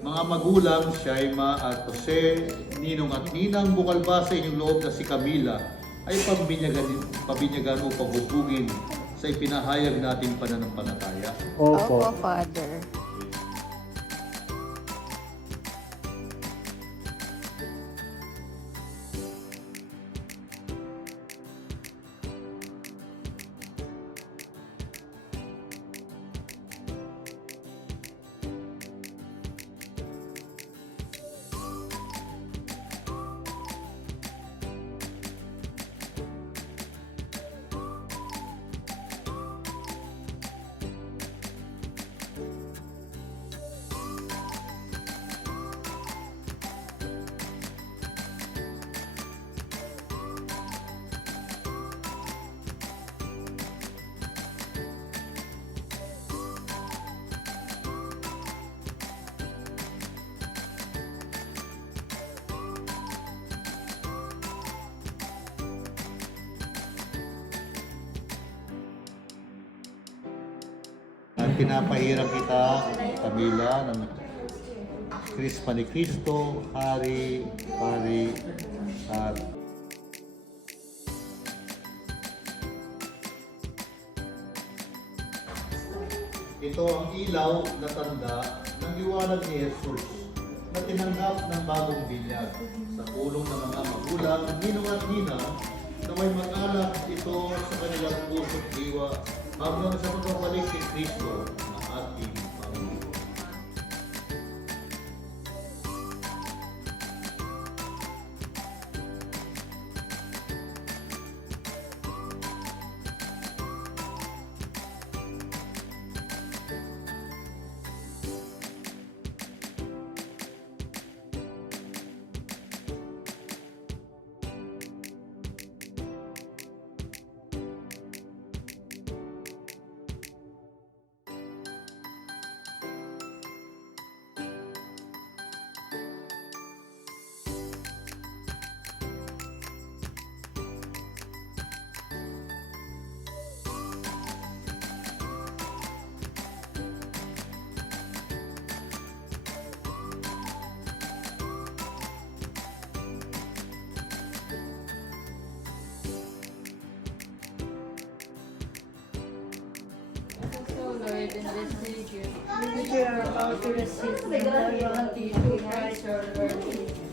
Mga magulang, Shaima at Jose, Ninong at Ninang, bukal ba sa inyong loob na si Camila ay pabinyagan o pabubugin sa ipinahayag nating pananampalataya? Opo. Opo, Father. At pinapahirap kita, Camila, ng Krispa ni Cristo, Hari, Pari, at ito ang ilaw na tanda ng liwanag ni Jesus na tinanggap ng bagong binyag sa pulong ng mga magulang, ninong at ninang na may mag-alak ito sa kanilang puso't diwa hanggang sa pagbabalik ni Kristo na ating Panginoon. Lord and the Savior, which we are about to receive the glory of Jesus Christ our Lord.